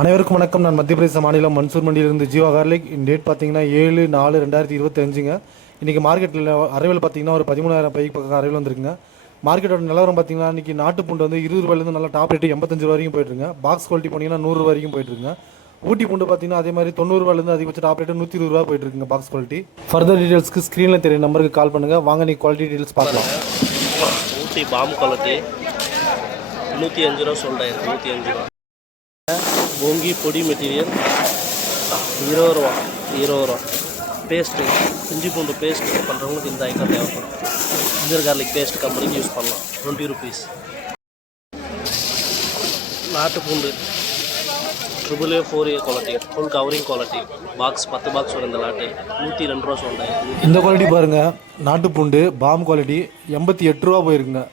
அனைவருக்கும் வணக்கம். நான் மத்திய பிரதேச மாநிலம் மன்சூர் மண்டியிலிருந்து ஜீவா கார்லிக். டேட் பார்த்தீங்கன்னா ஏழு நாலு ரெண்டாயிரத்தி இருபத்தஞ்சுங்க. இன்றைக்கி மார்க்கெட்டில் அரைவல் பார்த்தீங்கன்னா ஒரு பதிமூணாயிரம் பைக் பக்கம் அரைவல் வந்திருக்குங்க. மார்க்கெட்டோட நிலவரம் பார்த்தீங்கன்னா இன்றைக்கி நாட்டு பூண்டு வந்து இருபது ரூபாயிலேருந்து நல்லா டாப் ரேட்டு எண்பத்தஞ்சு ரூபா வரைக்கும் போயிட்டுருங்க பாக்ஸ் குவாலிட்டி போனீங்கன்னா நூறு ரூபா வரைக்கும் போயிட்டுருங்க ஊட்டி பூண்டு பார்த்தீங்கன்னா அதே மாதிரி தொண்ணூறு ரூபாயிலேருந்து அதிகபட்ச டாப் ரேட்டு நூற்றி இருபது ரூபா போயிட்டு இருக்குங்க பாக்ஸ் குவாலிட்டி ஃபர்தர் டீட்டெயில்ஸ்க்கு ஸ்க்ரீனில் தெரிய நம்பருக்கு கால் பண்ணுங்கள் வாங்க நீ குவாலிட்டி டீட்டெயில்ஸ் பார்க்கலாம். ஊட்டி பாம்பு குவாலிட்டி நூற்றி அஞ்சு ரூபா சொல்கிறேன் நூற்றி அஞ்சு ரூபா. பொங்கி பொடி மெட்டீரியல் இருபது ரூபா இருபது ரூபா. பேஸ்ட்டு இஞ்சி பூண்டு பேஸ்ட் பண்ணுறவங்களுக்கு இந்த ஐட்டம் தேவைப்படும். ஜிஞ்சர் கார்லிக் பேஸ்ட் கம்பெனிக்கு யூஸ் பண்ணலாம். டுவெண்ட்டி ருபீஸ் நாட்டு பூண்டு triple A four A quality full covering quality box பத்து பாக்ஸ் வரும் இந்த லாட்டு நூற்றி ரெண்டு ரூபா சொல்கிறேன் இந்த குவாலிட்டி பாருங்கள் நாட்டு பூண்டு பாம் குவாலிட்டி எண்பத்தி எட்டு ரூபா போயிருக்குங்க.